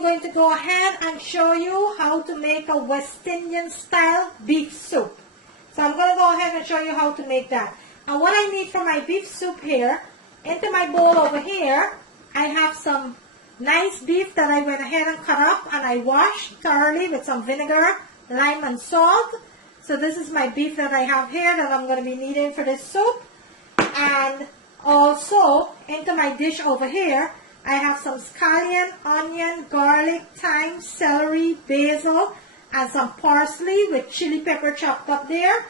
am going to go ahead and show you how to make a West Indian style beef soup. So I'm going to go ahead and show you how to make that. And what I need for my beef soup here, into my bowl over here, I have some nice beef that I went ahead and cut up and I washed thoroughly with some vinegar, lime and salt. So this is my beef that I have here that I'm going to be needing for this soup. And also into my dish over here, I have some scallion, onion, garlic, thyme, celery, basil, and some parsley with chili pepper chopped up there.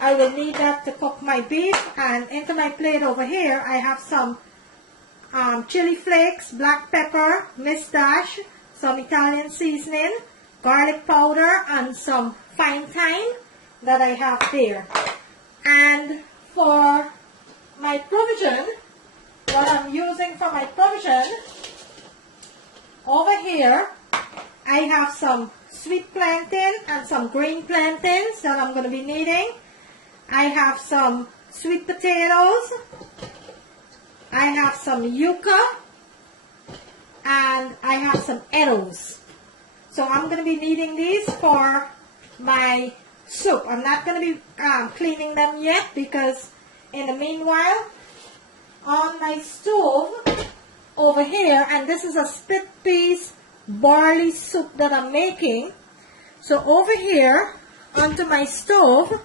I will need that to cook my beef. And into my plate over here, I have some chili flakes, black pepper, mustache, some Italian seasoning, garlic powder, and some fine thyme that I have there. And for my provision, what I'm using for my provision, over here, I have some sweet plantain and some green plantains that I'm going to be needing. I have some sweet potatoes. I have some yuca. And I have some eddoes. So I'm going to be needing these for my soup. I'm not going to be cleaning them yet because in the meanwhile, on my stove over here, and this is a split peas barley soup that I'm making. So over here onto my stove,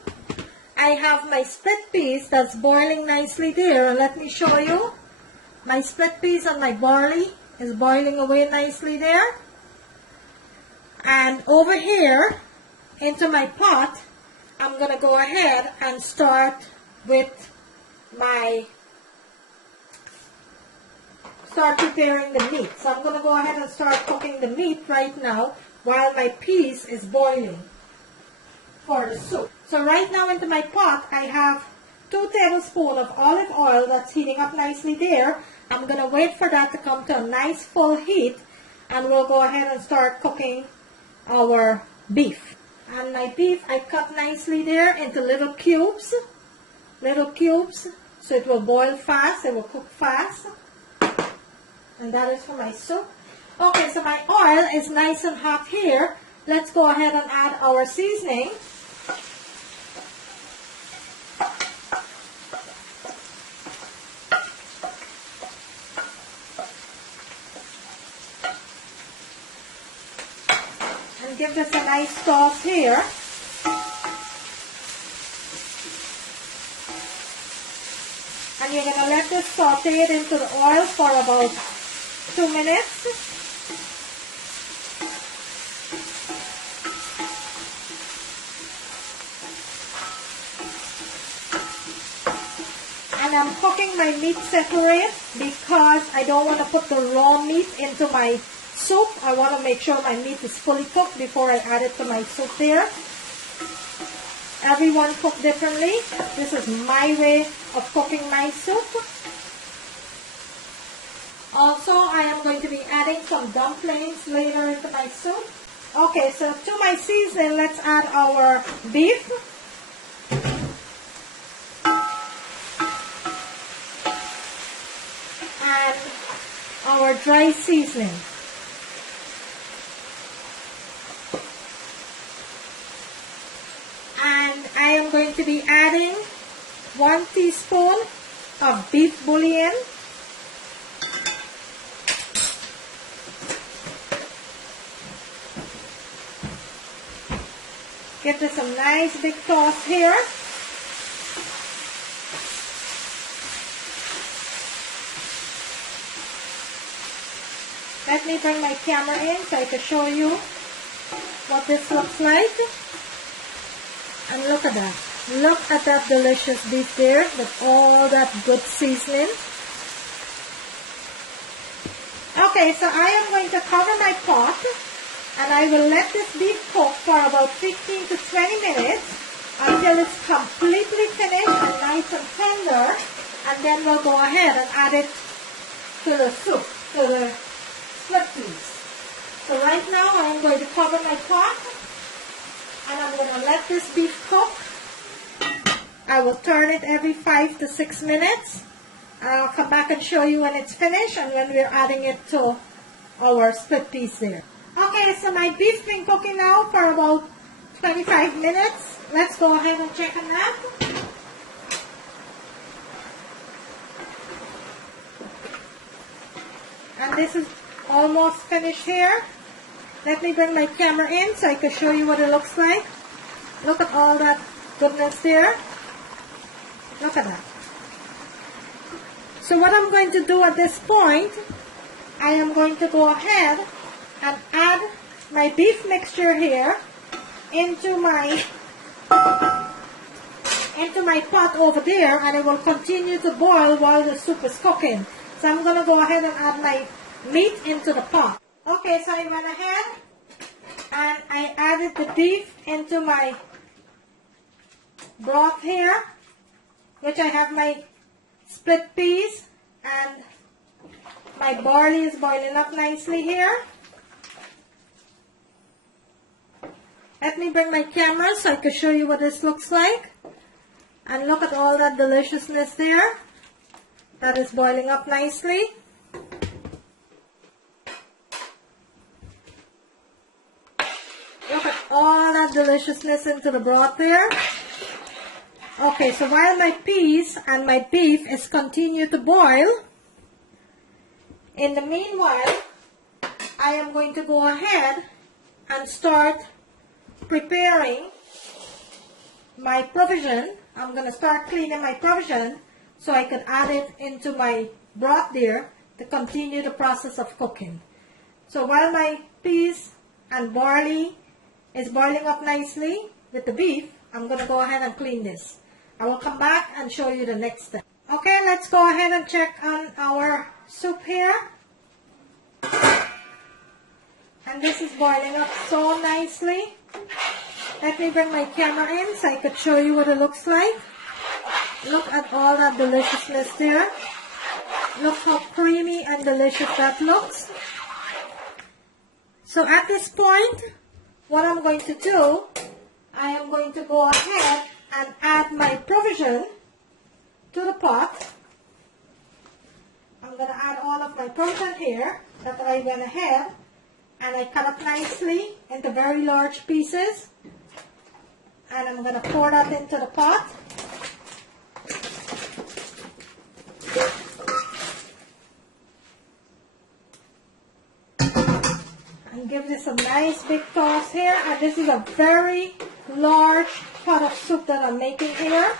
I have my split peas that's boiling nicely there. And let me show you. My split peas and my barley is boiling away nicely there. And over here into my pot, I'm going to go ahead and start preparing the meat. So I'm going to go ahead and start cooking the meat right now while my peas is boiling for the soup. So right now into my pot, I have 2 tablespoons of olive oil that's heating up nicely there. I'm going to wait for that to come to a nice full heat and we'll go ahead and start cooking our beef. And my beef I cut nicely there into little cubes, so it will boil fast, it will cook fast. And that is for my soup. Okay, so my oil is nice and hot here. Let's go ahead and add our seasoning. And give this a nice toss here. And you're going to let this saute it into the oil for about 2 minutes. And I'm cooking my meat separate because I don't want to put the raw meat into my soup. I want to make sure my meat is fully cooked before I add it to my soup there. Everyone cook differently. This is my way of cooking my soup. Also, I am going to be adding some dumplings later into my soup. Okay, so to my seasoning, let's add our beef. And our dry seasoning. And I am going to be adding 1 teaspoon of beef bouillon. Give this a nice big toss here. Let me bring my camera in so I can show you what this looks like. And look at that. Look at that delicious beef there with all that good seasoning. Okay, so I am going to cover my pot and I will let this beef cook for about 15 to 20 minutes until it's completely finished and nice and tender, and then we'll go ahead and add it to the soup, to the split peas. So right now I am going to cover my pot and I'm going to let this beef cook. I will turn it every 5 to 6 minutes. I'll come back and show you when it's finished and when we're adding it to our split peas there. Okay, so my beef's been cooking now for about 25 minutes. Let's go ahead and check on that. And this is almost finished here. Let me bring my camera in so I can show you what it looks like. Look at all that goodness there. Look at that. So what I'm going to do at this point, I am going to go ahead and add my beef mixture here into my pot over there, and it will continue to boil while the soup is cooking. So I'm going to go ahead and add my meat into the pot. Okay, so I went ahead and I added the beef into my broth here, which I have my split peas, and my barley is boiling up nicely here. Let me bring my camera so I can show you what this looks like. And look at all that deliciousness there. That is boiling up nicely. Look at all that deliciousness into the broth there. Okay, so while my peas and my beef is continue to boil, in the meanwhile, I am going to go ahead and start preparing my provision. I'm going to start cleaning my provision so I can add it into my broth there to continue the process of cooking. So while my peas and barley is boiling up nicely with the beef, I'm going to go ahead and clean this. I will come back and show you the next step. Okay, let's go ahead and check on our soup here. And this is boiling up so nicely. Let me bring my camera in so I could show you what it looks like. Look at all that deliciousness there. Look how creamy and delicious that looks. So at this point, what I'm going to do, I am going to go ahead and add my provision to the pot. I'm going to add all of my provision here that I went ahead and I cut up nicely into very large pieces. And I'm going to pour that into the pot. And give this a nice big toss here. And this is a very large pot of soup that I'm making here.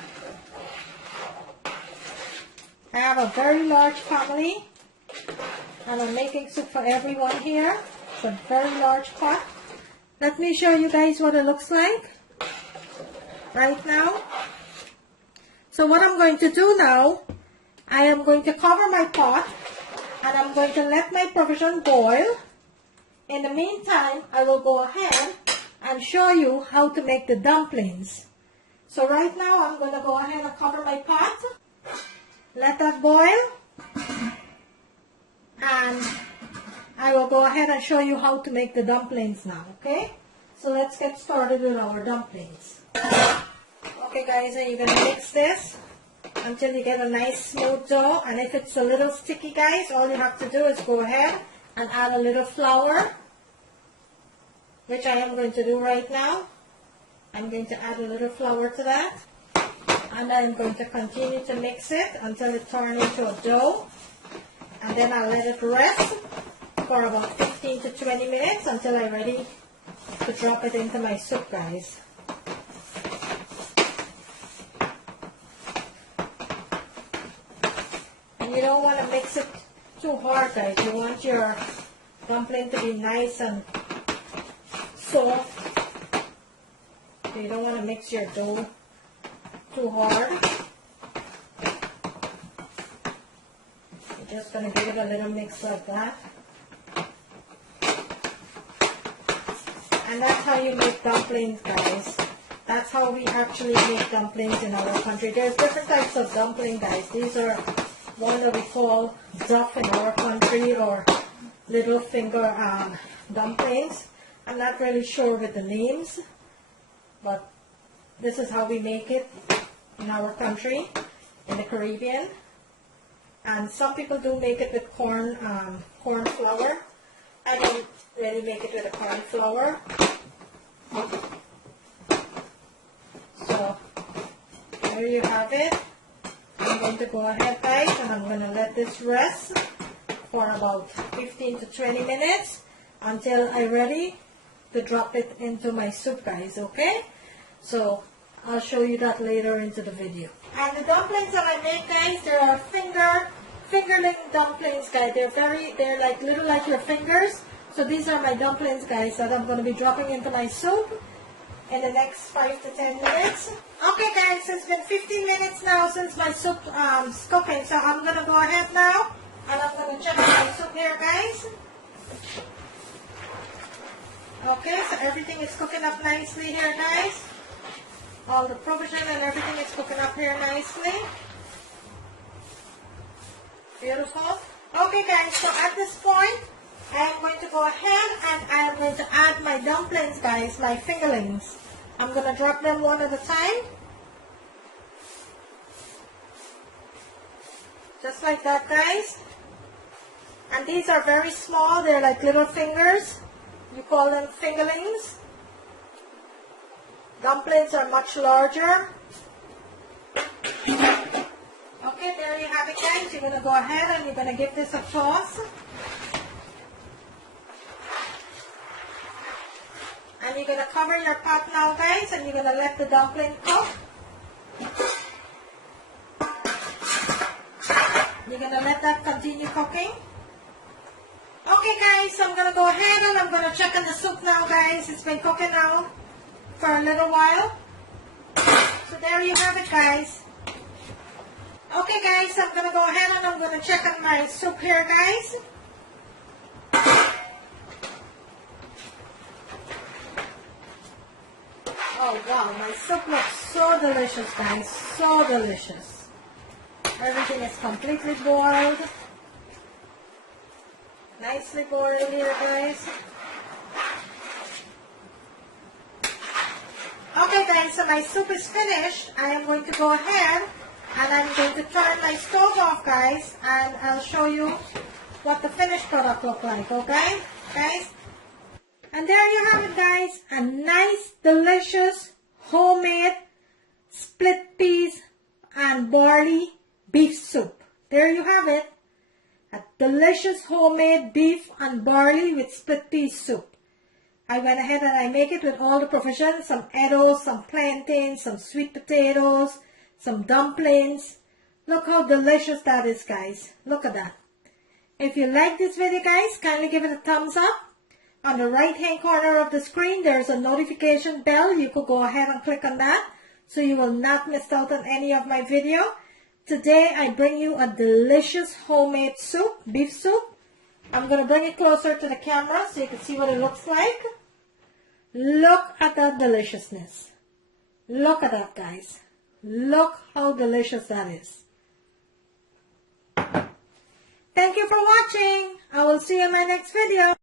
I have a very large family and I'm making soup for everyone here. It's a very large pot. Let me show you guys what it looks like right now. So what I'm going to do now, I am going to cover my pot and I'm going to let my provision boil. In the meantime, I will go ahead and show you how to make the dumplings. So right now I'm going to go ahead and cover my pot. Let that boil. And I will go ahead and show you how to make the dumplings now, okay? So let's get started with our dumplings. Okay guys, and you're going to mix this until you get a nice smooth dough. And if it's a little sticky guys, all you have to do is go ahead and add a little flour, which I am going to do right now. I'm going to add a little flour to that. And I'm going to continue to mix it until it turns into a dough. And then I'll let it rest for about 15 to 20 minutes until I'm ready to drop it into my soup, guys. And you don't want to mix it too hard, guys. You want your dumpling to be nice and soft. So you don't want to mix your dough too hard. You're just going to give it a little mix like that. And that's how you make dumplings, guys. That's how we actually make dumplings in our country. There's different types of dumpling, guys. These are one that we call duff in our country, or little finger dumplings. I'm not really sure with the names, but this is how we make it in our country, in the Caribbean. And some people do make it with corn flour, I didn't really make it with a corn flour. So there you have it. I'm going to go ahead, guys, and I'm going to let this rest for about 15 to 20 minutes until I'm ready to drop it into my soup, guys, okay? So I'll show you that later into the video. And the dumplings that I make, guys, they are fingerling dumplings, guys. They're like little like your fingers. So these are my dumplings, guys, that I'm going to be dropping into my soup in the next 5 to 10 minutes. Okay, guys, it's been 15 minutes now since my soup is cooking. So I'm going to go ahead now and I'm going to check my soup here, guys. Okay, so everything is cooking up nicely here, guys. All the provision and everything is cooking up here nicely. Beautiful. Okay, guys, so at this point, I am going to go ahead and I am going to add my dumplings, guys, my fingerlings. I'm going to drop them one at a time. Just like that, guys. And these are very small. They're like little fingers. You call them fingerlings. Dumplings are much larger. Okay, there you have it, guys. You're going to go ahead and you're going to give this a toss. And you're going to cover your pot now, guys, and you're going to let the dumpling cook. You're going to let that continue cooking. Okay, guys, so I'm going to go ahead and I'm going to check on the soup now, guys. It's been cooking now for a little while. So there you have it, guys. Okay, guys, so I'm going to go ahead and I'm going to check on my soup here, guys. Oh, wow, my soup looks so delicious, guys. So delicious. Everything is completely boiled. Nicely boiled here, guys. Okay, guys, so my soup is finished. I am going to go ahead and I'm going to turn my stove off, guys, and I'll show you what the finished product looks like, okay, guys? And there you have it, guys, a nice, delicious, homemade split peas and barley beef soup. There you have it, a delicious homemade beef and barley with split pea soup. I went ahead and I make it with all the provisions, some eddoes, some plantains, some sweet potatoes, some dumplings. Look how delicious that is, guys. Look at that. If you like this video, guys, kindly give it a thumbs up. On the right hand corner of the screen, there's a notification bell. You could go ahead and click on that so you will not miss out on any of my video. Today, I bring you a delicious homemade soup, beef soup. I'm going to bring it closer to the camera so you can see what it looks like. Look at that deliciousness. Look at that, guys. Look how delicious that is. Thank you for watching. I will see you in my next video.